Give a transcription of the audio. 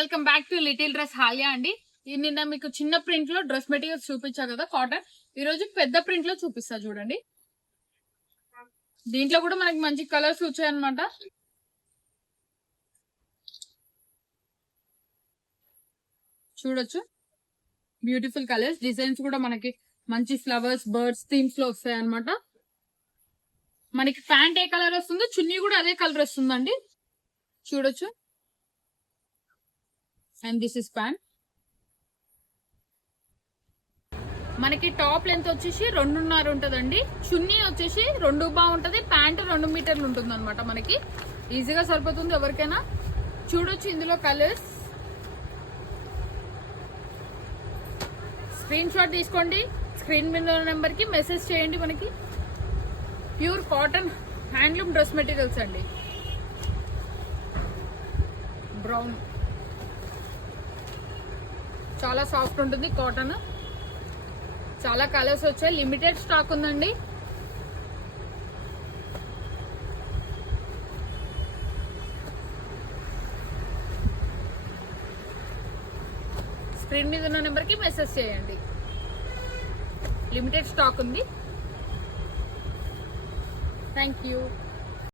Welcome back to little dress హాలియా అండి. నిన్న మీకు చిన్న ప్రింట్ లో డ్రెస్ మెటీరియల్స్ చూపించా కదా కాటన్. ఈ రోజు పెద్ద ప్రింట్ లో చూపిస్తా చూడండి. దీంట్లో కూడా మనకి మంచి కలర్స్ వచ్చాయన్నమాట. చూడొచ్చు బ్యూటిఫుల్ కలర్స్, డిజైన్స్ కూడా మనకి మంచి ఫ్లవర్స్, బర్డ్స్ థీమ్స్ లో వస్తాయి అనమాట. మనకి ప్యాంట్ ఏ కలర్ వస్తుందో చున్నీ కూడా అదే కలర్ వస్తుందండి. చూడొచ్చు. And this is pant. మనకి టాప్ లెంత్ వచ్చేసి 2.5 ఉంటదండి. చున్నీ వచ్చేసి 2 బాగుంటది. ప్యాంట్ 2 మీటర్లు ఉంటుంది అనమాట. మనకి ఈజీగా సరిపోతుంది ఎవరికైనా. చూడొచ్చు ఇందులో కలర్స్. స్క్రీన్ షాట్ తీసుకోండి. స్క్రీన్ మీద నెంబర్ కి మెసేజ్ చేయండి. మనకి pure cotton handloom dress materials అండి. బ్రౌన్ చాలా సాఫ్ట్ ఉంటుంది కాటన్. చాలా కలర్స్ వచ్చాయి. లిమిటెడ్ స్టాక్ ఉందండి. స్క్రీన్ మీద ఉన్న నెంబర్ కి మెసేజ్ చేయండి. లిమిటెడ్ స్టాక్ ఉంది. Thank you.